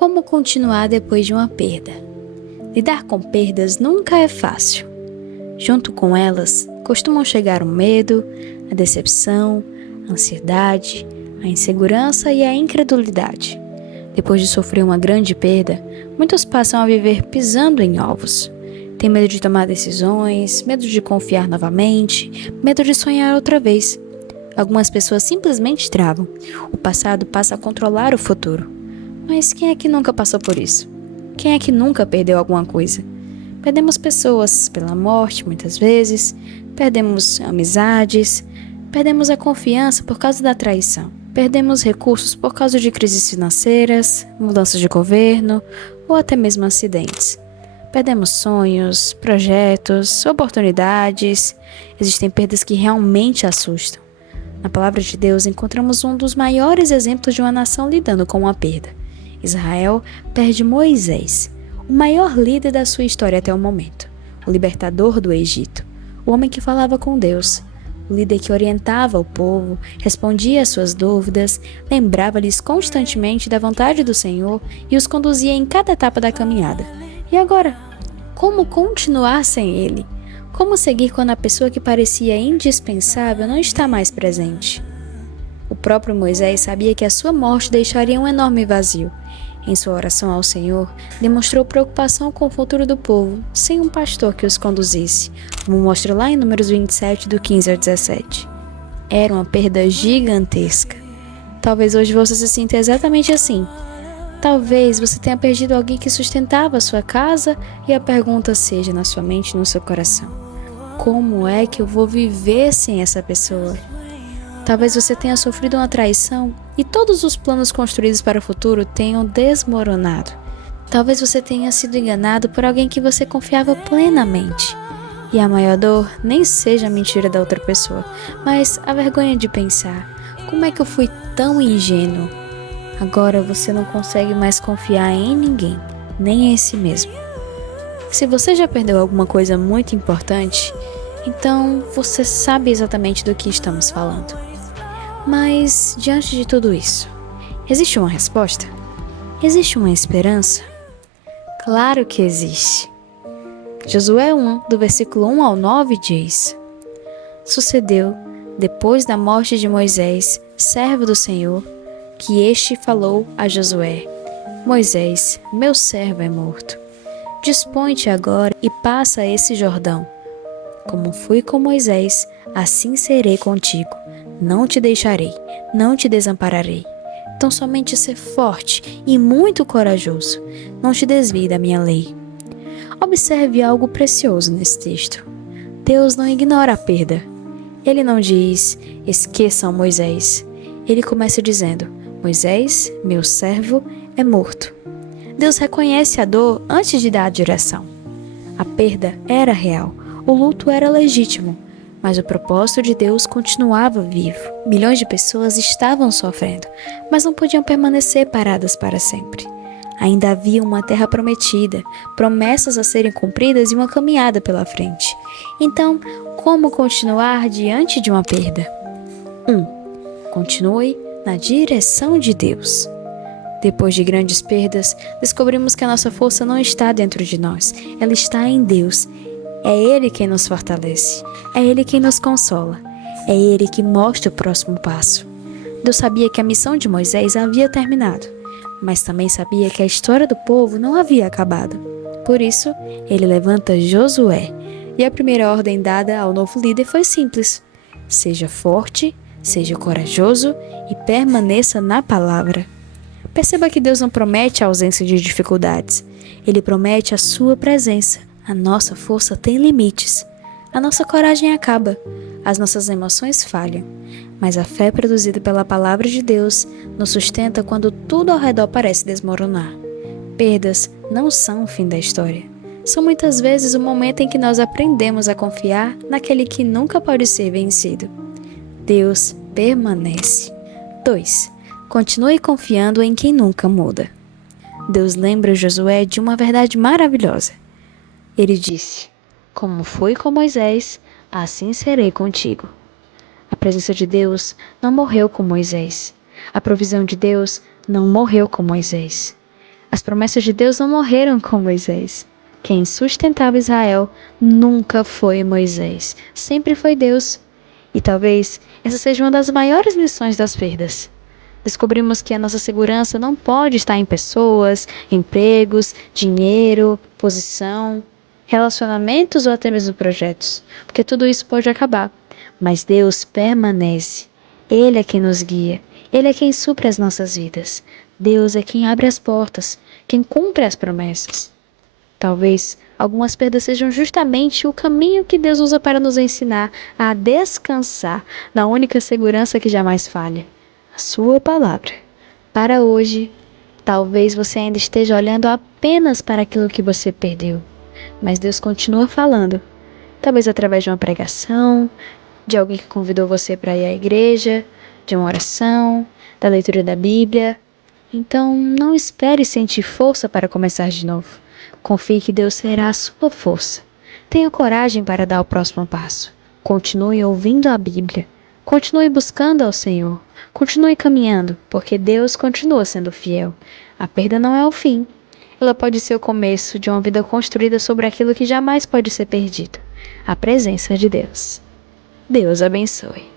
Como continuar depois de uma perda? Lidar com perdas nunca é fácil. Junto com elas, costumam chegar o medo, a decepção, a ansiedade, a insegurança e a incredulidade. Depois de sofrer uma grande perda, muitos passam a viver pisando em ovos. Tem medo de tomar decisões, medo de confiar novamente, medo de sonhar outra vez. Algumas pessoas simplesmente travam. O passado passa a controlar o futuro. Mas quem é que nunca passou por isso? Quem é que nunca perdeu alguma coisa? Perdemos pessoas pela morte, muitas vezes. Perdemos amizades. Perdemos a confiança por causa da traição. Perdemos recursos por causa de crises financeiras, mudanças de governo ou até mesmo acidentes. Perdemos sonhos, projetos, oportunidades. Existem perdas que realmente assustam. Na palavra de Deus encontramos um dos maiores exemplos de uma nação lidando com uma perda. Israel perde Moisés, o maior líder da sua história até o momento, o libertador do Egito, o homem que falava com Deus, o líder que orientava o povo, respondia às suas dúvidas, lembrava-lhes constantemente da vontade do Senhor e os conduzia em cada etapa da caminhada. E agora? Como continuar sem ele? Como seguir quando a pessoa que parecia indispensável não está mais presente? O próprio Moisés sabia que a sua morte deixaria um enorme vazio. Em sua oração ao Senhor, demonstrou preocupação com o futuro do povo, sem um pastor que os conduzisse, como mostra lá em Números 27, do 15 ao 17. Era uma perda gigantesca. Talvez hoje você se sinta exatamente assim. Talvez você tenha perdido alguém que sustentava a sua casa e a pergunta seja na sua mente e no seu coração: como é que eu vou viver sem essa pessoa? Talvez você tenha sofrido uma traição e todos os planos construídos para o futuro tenham desmoronado. Talvez você tenha sido enganado por alguém que você confiava plenamente. E a maior dor nem seja a mentira da outra pessoa, mas a vergonha de pensar: como é que eu fui tão ingênuo? Agora você não consegue mais confiar em ninguém, nem em si mesmo. Se você já perdeu alguma coisa muito importante, então você sabe exatamente do que estamos falando. Mas, diante de tudo isso, existe uma resposta? Existe uma esperança? Claro que existe. Josué 1, do versículo 1 ao 9 diz: Sucedeu, depois da morte de Moisés, servo do Senhor, que este falou a Josué: Moisés, meu servo é morto. Dispõe-te agora e passa esse Jordão. Como fui com Moisés, assim serei contigo. Não te deixarei, não te desampararei. Então somente ser forte e muito corajoso. Não te desvie da minha lei. Observe algo precioso nesse texto. Deus não ignora a perda. Ele não diz: esqueçam Moisés. Ele começa dizendo: Moisés, meu servo, é morto. Deus reconhece a dor antes de dar a direção. A perda era real, o luto era legítimo, mas o propósito de Deus continuava vivo. Milhões de pessoas estavam sofrendo, mas não podiam permanecer paradas para sempre. Ainda havia uma terra prometida, promessas a serem cumpridas e uma caminhada pela frente. Então, como continuar diante de uma perda? 1. Continue na direção de Deus. Depois de grandes perdas, descobrimos que a nossa força não está dentro de nós, ela está em Deus. É Ele quem nos fortalece, é Ele quem nos consola, é Ele que mostra o próximo passo. Deus sabia que a missão de Moisés havia terminado, mas também sabia que a história do povo não havia acabado. Por isso, Ele levanta Josué, e a primeira ordem dada ao novo líder foi simples: seja forte, seja corajoso e permaneça na palavra. Perceba que Deus não promete a ausência de dificuldades, Ele promete a sua presença. A nossa força tem limites, a nossa coragem acaba, as nossas emoções falham, mas a fé produzida pela palavra de Deus nos sustenta quando tudo ao redor parece desmoronar. Perdas não são o fim da história, são muitas vezes o momento em que nós aprendemos a confiar naquele que nunca pode ser vencido. Deus permanece. 2. Continue confiando em quem nunca muda. Deus lembra Josué de uma verdade maravilhosa. Ele disse: como fui com Moisés, assim serei contigo. A presença de Deus não morreu com Moisés. A provisão de Deus não morreu com Moisés. As promessas de Deus não morreram com Moisés. Quem sustentava Israel nunca foi Moisés, sempre foi Deus. E talvez essa seja uma das maiores lições das perdas. Descobrimos que a nossa segurança não pode estar em pessoas, empregos, dinheiro, posição, relacionamentos ou até mesmo projetos, porque tudo isso pode acabar. Mas Deus permanece. Ele é quem nos guia. Ele é quem supre as nossas vidas. Deus é quem abre as portas, quem cumpre as promessas. Talvez algumas perdas sejam justamente o caminho que Deus usa para nos ensinar a descansar na única segurança que jamais falha, a sua palavra. Para hoje, talvez você ainda esteja olhando apenas para aquilo que você perdeu, mas Deus continua falando. Talvez através de uma pregação, de alguém que convidou você para ir à igreja, de uma oração, da leitura da Bíblia. Então, não espere sentir força para começar de novo. Confie que Deus será a sua força. Tenha coragem para dar o próximo passo. Continue ouvindo a Bíblia. Continue buscando ao Senhor. Continue caminhando, porque Deus continua sendo fiel. A perda não é o fim. Ela pode ser o começo de uma vida construída sobre aquilo que jamais pode ser perdido. A presença de Deus. Deus abençoe.